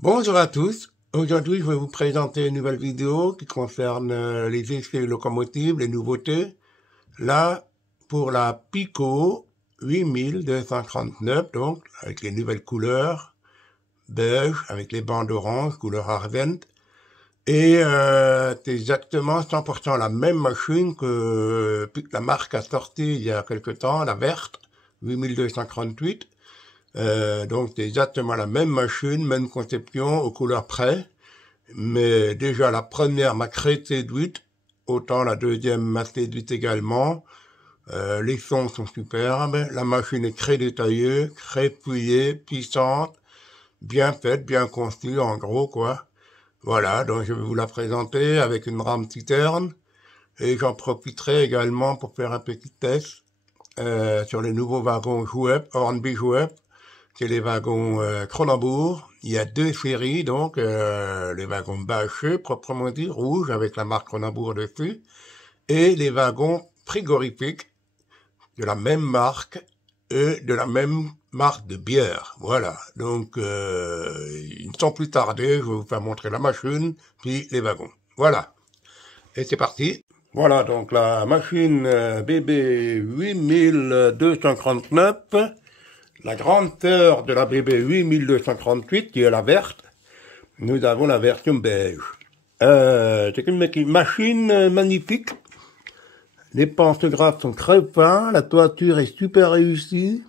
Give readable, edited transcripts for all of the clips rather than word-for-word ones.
Bonjour à tous. Aujourd'hui, je vais vous présenter une nouvelle vidéo qui concerne les essais locomotives, les nouveautés. Là, pour la Pico 8239, donc, avec les nouvelles couleurs, beige, avec les bandes orange, couleur argent. Et c'est exactement 100% la même machine que la marque a sorti il y a quelque temps, la verte, 8238. Donc c'est exactement la même machine, même conception, aux couleurs près. Mais déjà la première m'a très séduite, autant la deuxième m'a séduite également. Les sons sont superbes, la machine est très détaillée, très fouillée, puissante, bien faite, bien conçue en gros quoi. Voilà, donc je vais vous la présenter avec une rame citerne et j'en profiterai également pour faire un petit test sur les nouveaux wagons Jouep, Hornby Jouep. C'est les wagons Cronenbourg. Il y a deux séries, donc les wagons bâcheux, proprement dit, rouges, avec la marque Cronenbourg dessus, et les wagons frigorifiques de la même marque et de la même marque de bière. Voilà, donc sans plus tarder, je vais vous faire montrer la machine, puis les wagons. Voilà, et c'est parti. Voilà, donc la machine BB 8239, la grande sœur de la BB 8238, qui est la verte. Nous avons la version beige. C'est une machine magnifique. Les pantographes sont très fins, la toiture est super réussie.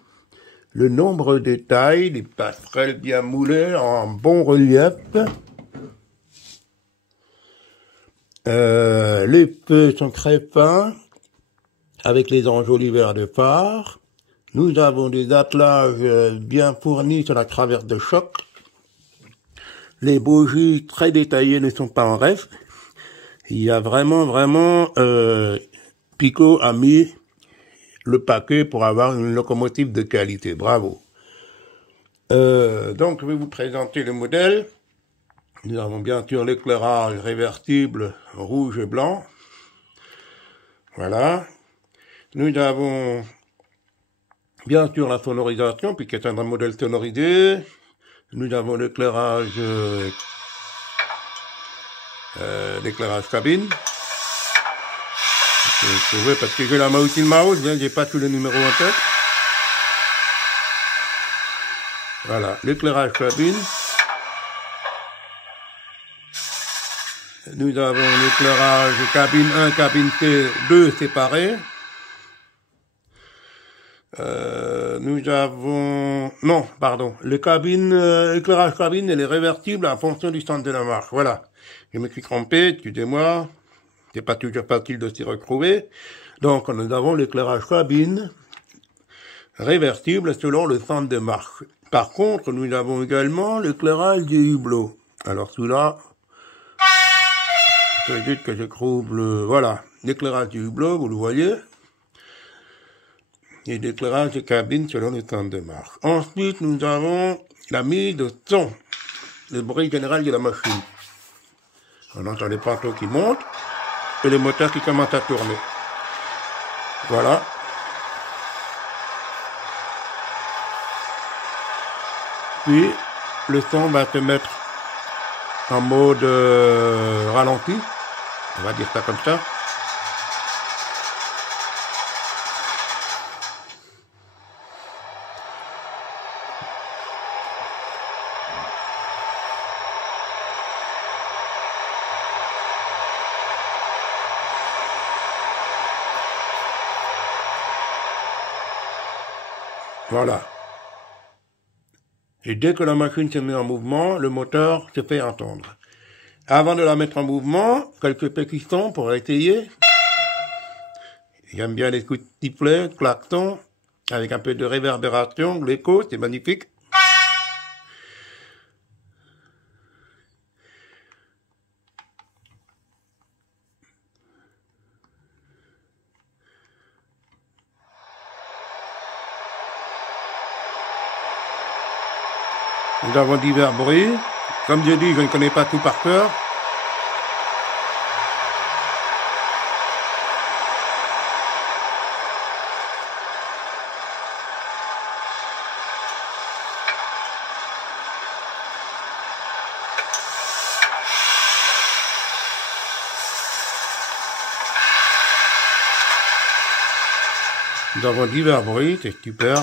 Le nombre de détails, les passerelles bien moulées en bon relief. Les feux sont très fins, avec les enjoliveurs de phare. Nous avons des attelages bien fournis sur la traverse de choc. Les bougies très détaillées ne sont pas en reste. Il y a vraiment, Pico a mis le paquet pour avoir une locomotive de qualité. Bravo. Donc, je vais vous présenter le modèle. Nous avons bien sûr l'éclairage réversible rouge et blanc. Voilà. Nous avons bien sûr la sonorisation, puisque c'est un modèle sonorisé. Nous avons l'éclairage cabine. Vous pouvez, parce que j'ai la Mountain Mouse, hein, j'ai pas tous les numéros en tête. Voilà, l'éclairage cabine. Nous avons l'éclairage cabine 1, cabine T, 2 séparés. Nous avons... Non, pardon. L'éclairage cabine, elle est réversible en fonction du centre de la marche. Voilà. Je me suis trompé, excusez-moi. C'est pas toujours facile de s'y retrouver. Donc, nous avons l'éclairage cabine réversible selon le centre de marche. Par contre, nous avons également l'éclairage du hublot. Alors, celui-là, c'est juste que je trouve voilà, l'éclairage du hublot, vous le voyez. Et l'éclairage de cabine selon le centre de marche. Ensuite, nous avons la mise de son, le bruit général de la machine. On entend les pantoufles qui montent et les moteurs qui commencent à tourner. Voilà. Puis, le son va se mettre en mode ralenti. On va dire ça comme ça. Voilà. Et dès que la machine se met en mouvement, le moteur se fait entendre. Avant de la mettre en mouvement, quelques petits sons pour essayer. J'aime bien les coups de sifflet, klaxon, avec un peu de réverbération, l'écho, c'est magnifique. Nous avons divers bruits. Comme je dis, je ne connais pas tout par cœur. Nous avons divers bruits, c'est super.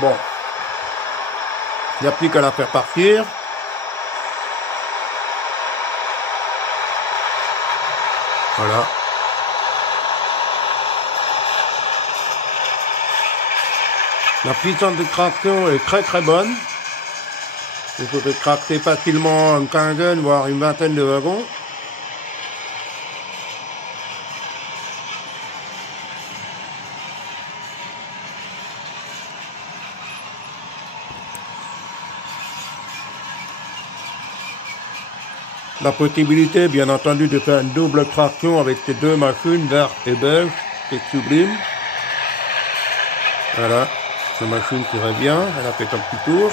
Bon, il n'y a plus qu'à la faire partir. Voilà. La puissance de traction est très très bonne. Vous pouvez tracter facilement une quinzaine, voire une vingtaine de wagons. La possibilité, bien entendu, de faire une double traction avec ces deux machines, verte et beige, c'est sublime. Voilà, la machine tirait bien, elle a fait un petit tour.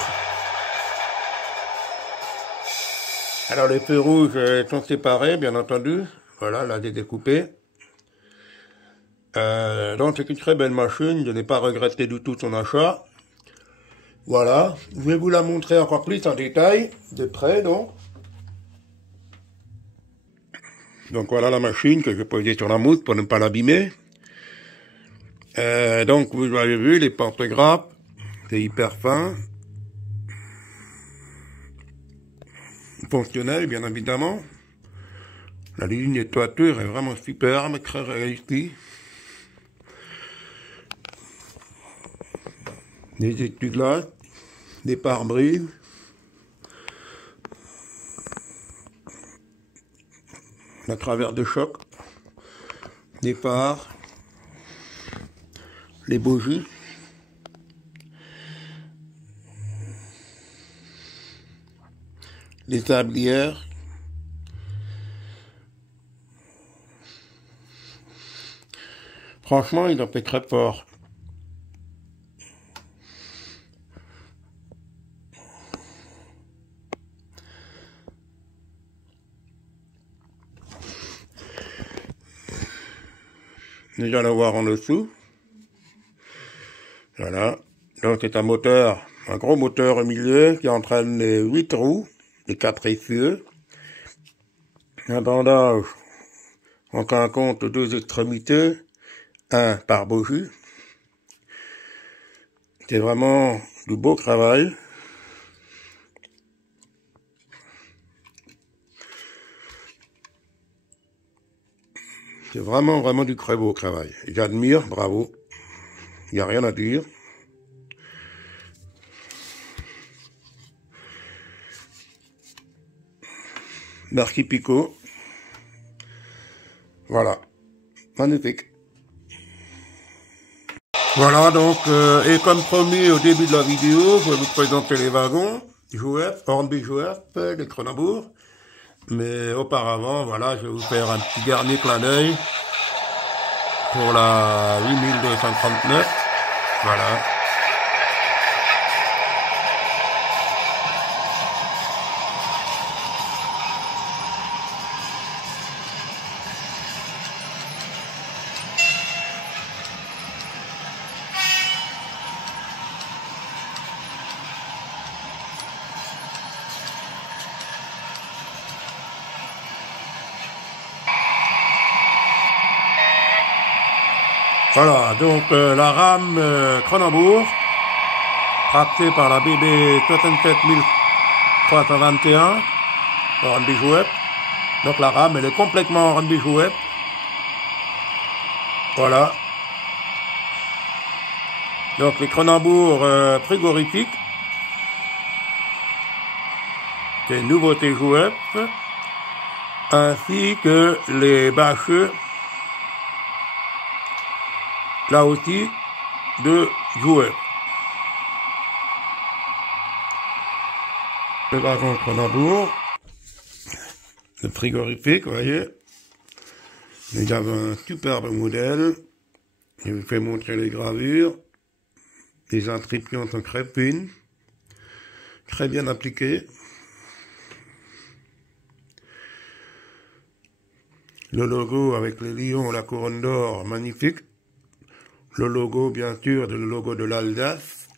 Alors les feux rouges sont séparés, bien entendu. Voilà, là, j'ai découpé. Donc c'est une très belle machine, je n'ai pas regretté du tout son achat. Voilà, je vais vous la montrer encore plus en détail, de près donc. Donc voilà la machine que je vais poser sur la mousse pour ne pas l'abîmer. Donc vous avez vu les porte-grappes, c'est hyper fin. Fonctionnel bien évidemment. La ligne de toiture est vraiment superbe, très réussie. Des essuie-glaces, des pare-brises. À travers de choc, des phares, les bougies, les sablières, franchement ils ont fait très fort. Déjà le voir en dessous. Voilà. Donc c'est un moteur, un gros moteur au milieu qui entraîne les 8 roues, les 4 essieux. Un bandage en tenant compte de 2 extrémités, un par bougie. C'est vraiment du beau travail. C'est vraiment du très beau travail. J'admire, bravo. Il n'y a rien à dire. Marquis Picot. Voilà. Magnifique. Voilà donc, et comme promis au début de la vidéo, je vais vous présenter les wagons, Jouef, Hornby Jouef, les Cronenbourg. Mais auparavant, voilà, je vais vous faire un petit dernier clin d'œil pour la 8239. Voilà. Voilà, donc la rame Cronenbourg, tractée par la BB 67321, Hornby Jouef. Donc la rame, elle est complètement Hornby Jouef. Voilà. Donc les Cronenbourg frigorifiques. C'est une nouveauté Jouef. Ainsi que les bâcheux. Là aussi, de Jouef. Le wagon Cronenbourg. Le frigorifique, vous voyez. Nous avons un superbe modèle. Je vous fais montrer les gravures. Les inscriptions sont très fines. Très bien appliquées. Le logo avec les lions, la couronne d'or, magnifique. Le logo, bien sûr, le logo de l'Alsace.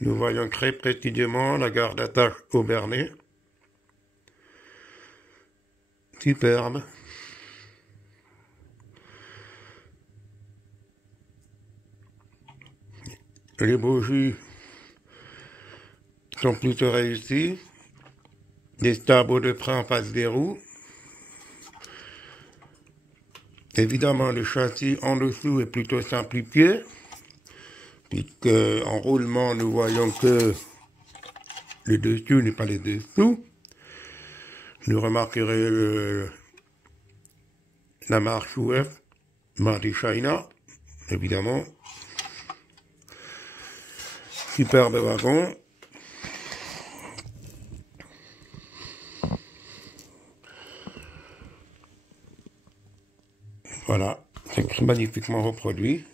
Nous voyons très précisément la gare d'attache Aubernais. Superbe. Les bougies sont plutôt réussies. Des sabots de frein en face des roues. Évidemment, le châssis en dessous est plutôt simplifié, puisque en roulement, nous voyons que le dessus n'est pas le dessous. Nous remarquerez la marche UF, Marty China, évidemment. Superbe wagon. Voilà, c'est magnifiquement reproduit.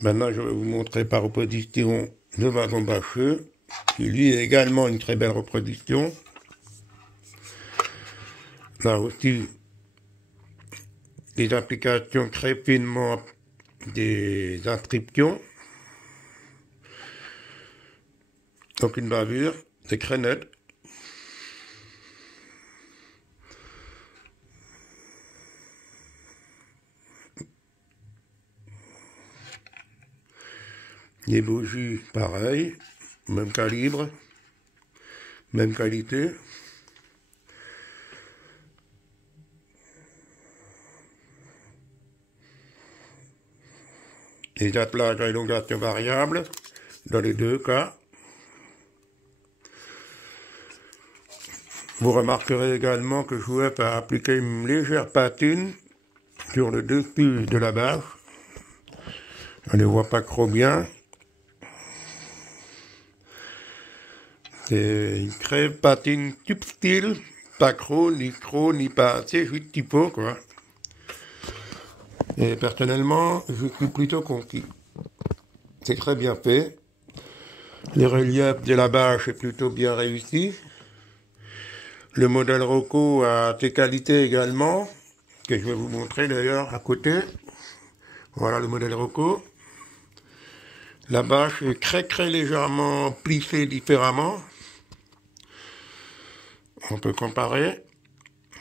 Maintenant, je vais vous montrer par opposition le wagon bâcheux, qui lui est également une très belle reproduction. Là aussi, des applications très finement des inscriptions. Donc une bavure, c'est très net. Les bougies, pareil, même calibre, même qualité. Les attelages à élongation variable, dans les deux cas. Vous remarquerez également que Jouef a appliqué une légère patine sur le dessus de la bâche. On ne voit pas trop bien. C'est une crève patine subtile, pas trop, ni pas assez, juste qu'il faut, quoi. Et personnellement, je suis plutôt conquis. C'est très bien fait. Les reliefs de la bâche est plutôt bien réussi. Le modèle Rocco a ses qualités également, que je vais vous montrer d'ailleurs à côté. Voilà le modèle Rocco. La bâche est très légèrement plissée différemment. On peut comparer,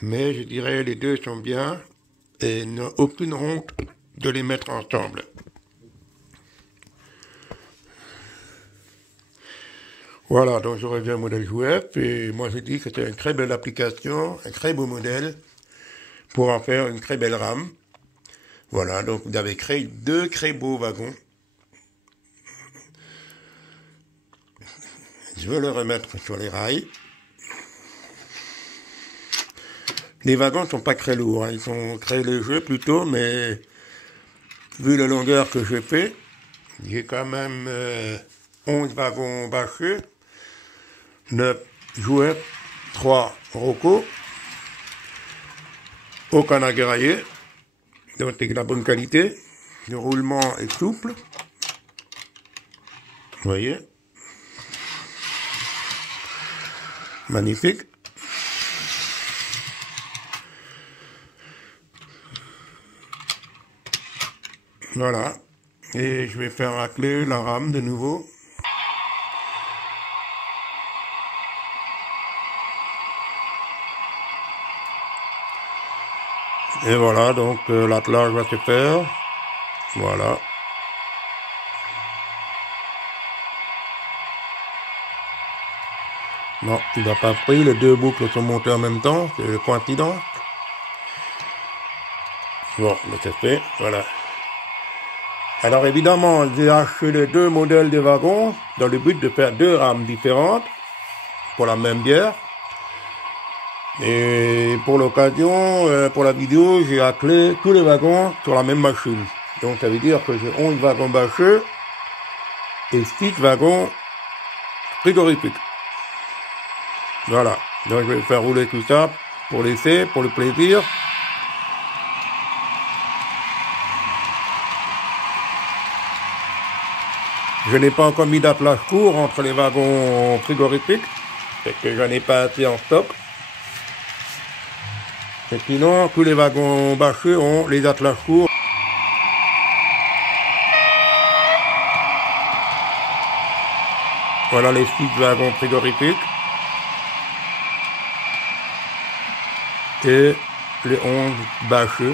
mais je dirais les deux sont bien et il n'y a aucune honte de les mettre ensemble. Voilà, donc je reviens au modèle Jouef et moi je dis que c'est une très belle application, un très beau modèle pour en faire une très belle rame. Voilà, donc vous avez créé deux très beaux wagons. Je vais le remettre sur les rails. Les wagons ne sont pas très lourds, hein. Ils sont très légers plutôt, mais vu la longueur que j'ai fait, j'ai quand même 11 wagons bâchés, 9 Jouef, 3 Rocco, aucun agréé, donc c'est de la bonne qualité. Le roulement est souple, vous voyez, magnifique. Voilà, et je vais faire racler la rame de nouveau. Et voilà, donc l'attelage va se faire. Voilà. Non, il n'a pas pris, les deux boucles sont montées en même temps, c'est coïncidence. Bon, mais c'est fait, voilà. Alors évidemment, j'ai acheté les deux modèles de wagons dans le but de faire deux rames différentes pour la même bière. Et pour l'occasion, pour la vidéo, j'ai attelé tous les wagons sur la même machine. Donc ça veut dire que j'ai 11 wagons bâcheux et 6 wagons frigorifiques. Voilà, donc je vais faire rouler tout ça pour l'essai, pour le plaisir. Je n'ai pas encore mis d'attelage court entre les wagons frigorifiques, parce que j'en ai pas assez en stock. Et sinon, tous les wagons bâcheux ont les attelages courts. Voilà les 6 wagons frigorifiques. Et les 11 bâcheux.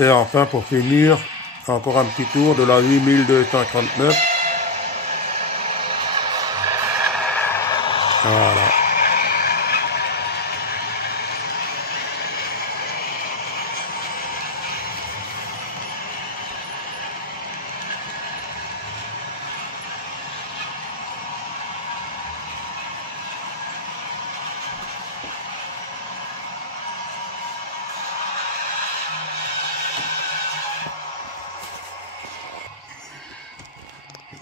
Et enfin, pour finir, encore un petit tour de la 8239. Voilà.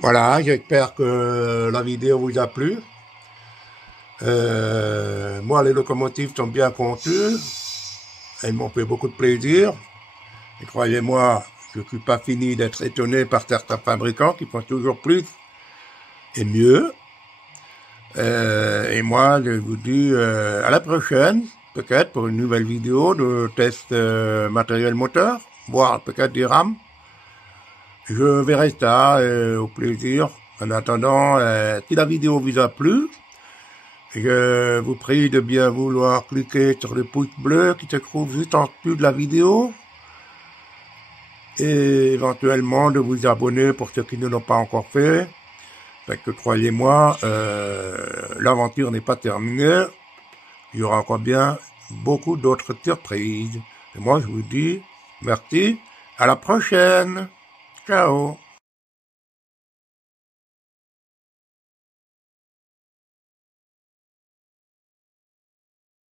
Voilà, j'espère que la vidéo vous a plu. Moi, les locomotives sont bien conçues. Elles m'ont fait beaucoup de plaisir. Et croyez-moi, je ne suis pas fini d'être étonné par certains fabricants qui font toujours plus et mieux. Et moi, je vous dis à la prochaine, peut-être pour une nouvelle vidéo de test matériel moteur, voire peut-être des rames. Je verrai ça au plaisir. En attendant, si la vidéo vous a plu, je vous prie de bien vouloir cliquer sur le pouce bleu qui se trouve juste en dessous de la vidéo et éventuellement de vous abonner pour ceux qui ne l'ont pas encore fait. Parce que croyez-moi, l'aventure n'est pas terminée. Il y aura encore bien beaucoup d'autres surprises. Et moi, je vous dis merci. À la prochaine. Ciao.